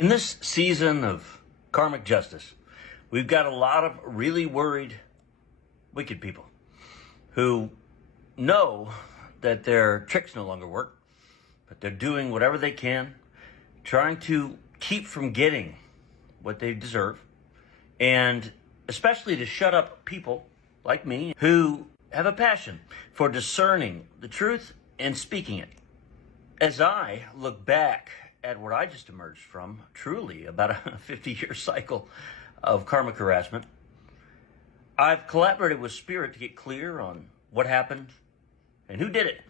In this season of karmic justice, we've got a lot of really worried, wicked people who know that their tricks no longer work, but they're doing whatever they can, trying to keep from getting what they deserve, and especially to shut up people like me who have a passion for discerning the truth and speaking it. As I look back at what I just emerged from, truly about a 50-year cycle of karmic harassment, I've collaborated with Spirit to get clear on what happened and who did it.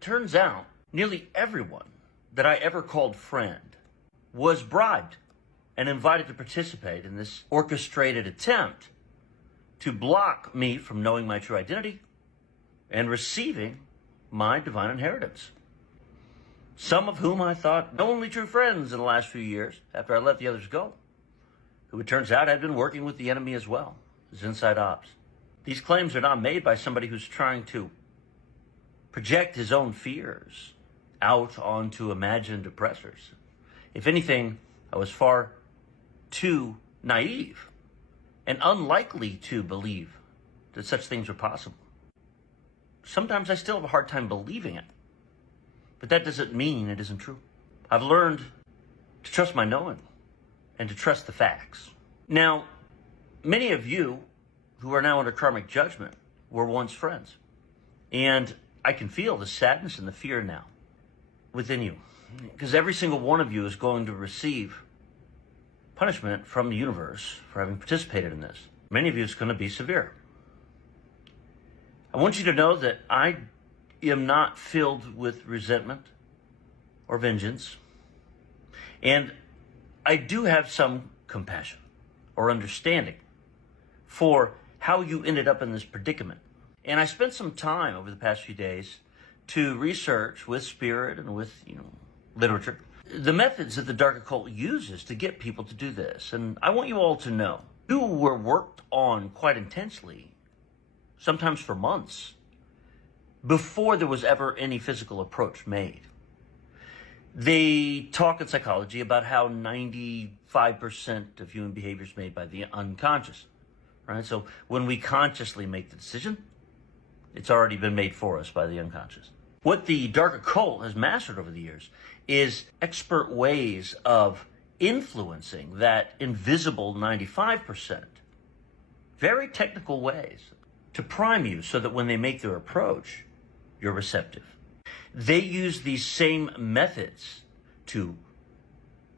Turns out nearly everyone that I ever called friend was bribed and invited to participate in this orchestrated attempt to block me from knowing my true identity and receiving my divine inheritance. Some of whom I thought only true friends in the last few years after I let the others go, who it turns out had been working with the enemy as well as inside ops. These claims are not made by somebody who's trying to project his own fears out onto imagined oppressors. If anything, I was far too naive and unlikely to believe that such things were possible. Sometimes I still have a hard time believing it, but that doesn't mean it isn't true. I've learned to trust my knowing and to trust the facts. Now, many of you who are now under karmic judgment were once friends, and I can feel the sadness and the fear now within you, because every single one of you is going to receive punishment from the universe for having participated in this. Many of you, it's going to be severe. I want you to know that I am not filled with resentment or vengeance, and I do have some compassion or understanding for how you ended up in this predicament. And I spent some time over the past few days to research with Spirit and with, literature, the methods that the dark occult uses to get people to do this. And I want you all to know, you were worked on quite intensely, sometimes for months, before there was ever any physical approach made. They talk in psychology about how 95% of human behavior is made by the unconscious, right? So when we consciously make the decision, it's already been made for us by the unconscious. What the dark occult has mastered over the years is expert ways of influencing that invisible 95%, very technical ways to prime you so that when they make their approach, you're receptive. They use these same methods to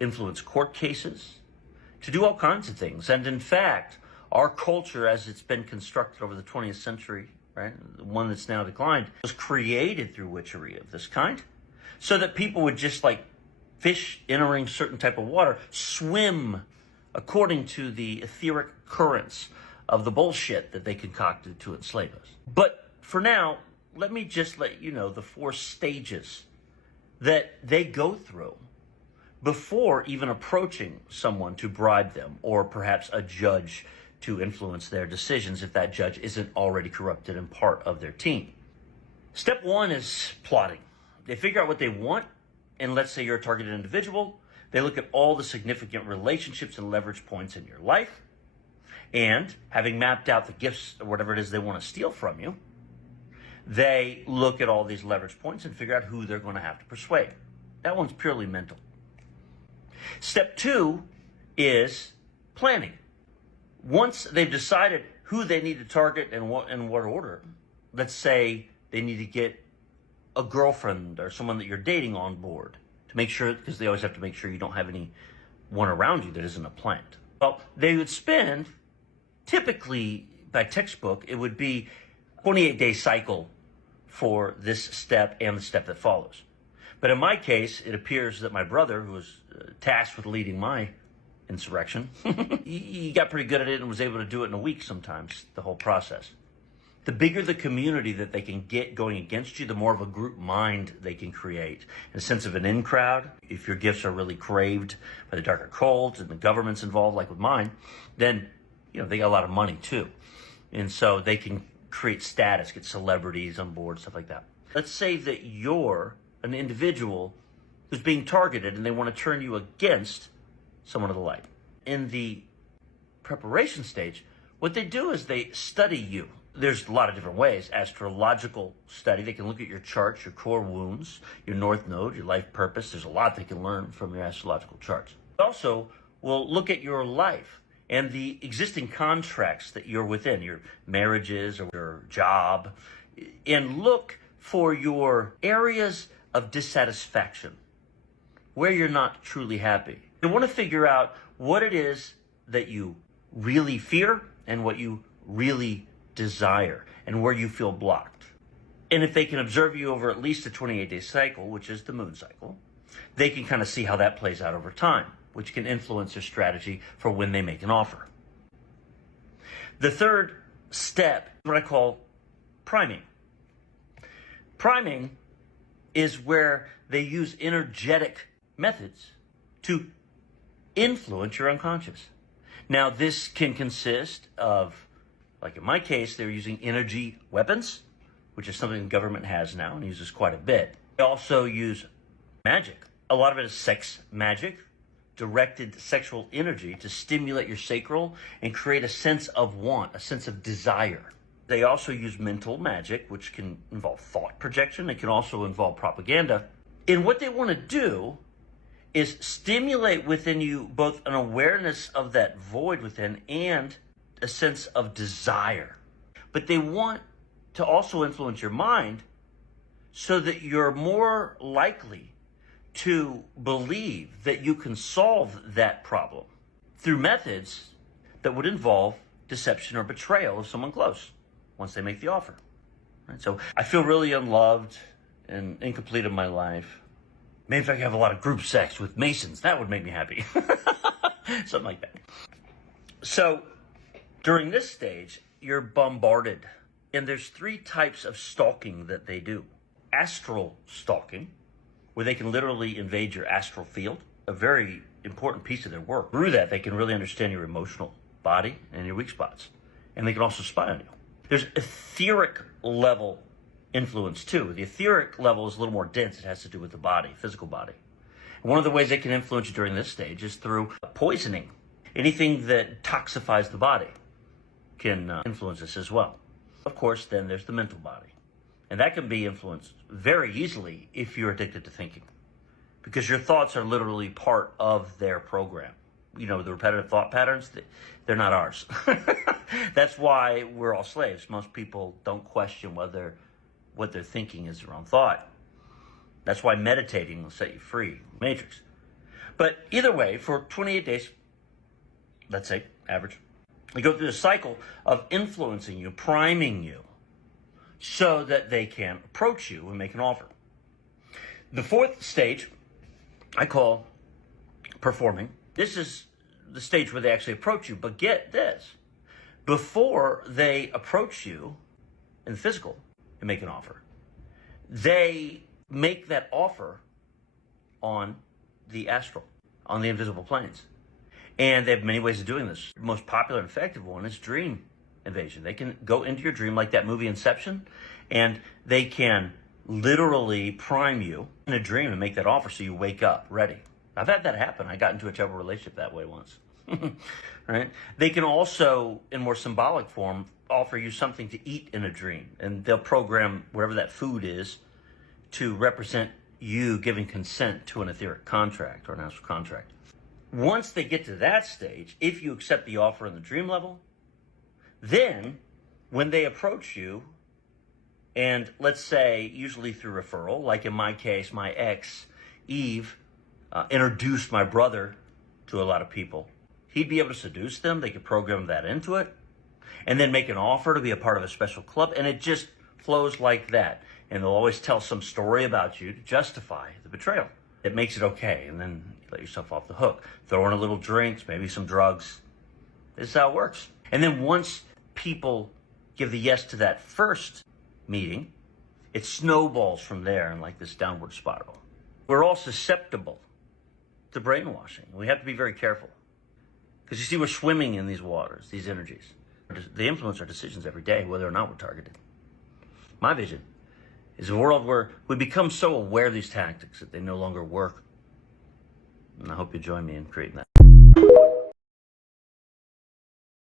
influence court cases, to do all kinds of things. And in fact, our culture, as it's been constructed over the 20th century, right, the one that's now declined, was created through witchery of this kind, so that people would just like fish entering certain type of water, swim according to the etheric currents of the bullshit that they concocted to enslave us. But for now, let me just let you know the 4 stages that they go through before even approaching someone to bribe them, or perhaps a judge to influence their decisions if that judge isn't already corrupted and part of their team. Step 1 is plotting. They figure out what they want, and let's say you're a targeted individual. They look at all the significant relationships and leverage points in your life, and having mapped out the gifts or whatever it is they want to steal from you, they look at all these leverage points and figure out who they're going to have to persuade. That one's purely mental. Step 2 is planning. Once they've decided who they need to target and what order, let's say they need to get a girlfriend or someone that you're dating on board to make sure, because they always have to make sure you don't have anyone around you that isn't a plant. Well, they would spend, typically by textbook, it would be a 28-day cycle for this step and the step that follows. But in my case, it appears that my brother, who was tasked with leading my insurrection, he got pretty good at it and was able to do it in a week sometimes, the whole process. The bigger the community that they can get going against you, the more of a group mind they can create. In a sense of an in crowd, if your gifts are really craved by the dark occult and the government's involved, like with mine, then they got a lot of money too. And so they can create status, get celebrities on board, stuff like that. Let's say that you're an individual who's being targeted and they want to turn you against someone of the light. In the preparation stage, what they do is they study you. There's a lot of different ways. Astrological study, they can look at your charts, your core wounds, your north node, your life purpose. There's a lot they can learn from your astrological charts. Also, we'll look at your life and the existing contracts that you're within, your marriages or your job, and look for your areas of dissatisfaction, where you're not truly happy. You want to figure out what it is that you really fear and what you really desire and where you feel blocked. And if they can observe you over at least a 28-day cycle, which is the moon cycle, they can kind of see how that plays out over time, which can influence their strategy for when they make an offer. The third step is what I call priming. Priming is where they use energetic methods to influence your unconscious. Now, this can consist of, like in my case, they're using energy weapons, which is something the government has now and uses quite a bit. They also use magic. A lot of it is sex magic, directed sexual energy to stimulate your sacral and create a sense of want, a sense of desire. They also use mental magic, which can involve thought projection. It can also involve propaganda. And what they want to do is stimulate within you both an awareness of that void within and a sense of desire. But they want to also influence your mind so that you're more likely to believe that you can solve that problem through methods that would involve deception or betrayal of someone close once they make the offer. Right? So I feel really unloved and incomplete in my life. Maybe if I could have a lot of group sex with Masons, that would make me happy. Something like that. So during this stage, you're bombarded. And there's 3 types of stalking that they do. Astral stalking, where they can literally invade your astral field, a very important piece of their work. Through that, they can really understand your emotional body and your weak spots. And they can also spy on you. There's etheric level influence too. The etheric level is a little more dense. It has to do with the body, physical body. And one of the ways they can influence you during this stage is through poisoning. Anything that toxifies the body can influence us as well. Of course, then there's the mental body. And that can be influenced very easily if you're addicted to thinking, because your thoughts are literally part of their program. You know, the repetitive thought patterns, they're not ours. That's why we're all slaves. Most people don't question whether what they're thinking is their own thought. That's why meditating will set you free, matrix. But either way, for 28 days, let's say average, you go through the cycle of influencing you, priming you, so that they can approach you and make an offer. The 4th stage, I call performing. This is the stage where they actually approach you. But get this, before they approach you in the physical and make an offer, they make that offer on the astral, on the invisible planes. And they have many ways of doing this. The most popular and effective one is dream invasion. They can go into your dream like that movie Inception, and they can literally prime you in a dream and make that offer so you wake up ready. I've had that happen. I got into a terrible relationship that way once. Right? They can also, in more symbolic form, offer you something to eat in a dream, and they'll program whatever that food is to represent you giving consent to an etheric contract or an astral contract. Once they get to that stage, if you accept the offer in the dream level, then when they approach you, and let's say usually through referral, like in my case, my ex, Eve, introduced my brother to a lot of people. He'd be able to seduce them. They could program that into it and then make an offer to be a part of a special club. And it just flows like that. And they'll always tell some story about you to justify the betrayal. It makes it okay. And then you let yourself off the hook. Throw in a little drinks, maybe some drugs. This is how it works. And then once people give the yes to that first meeting, it snowballs from there in like this downward spiral. We're all susceptible to brainwashing. We have to be very careful. Because you see, we're swimming in these waters, these energies. They influence our decisions every day, whether or not we're targeted. My vision is a world where we become so aware of these tactics that they no longer work. And I hope you join me in creating that. you.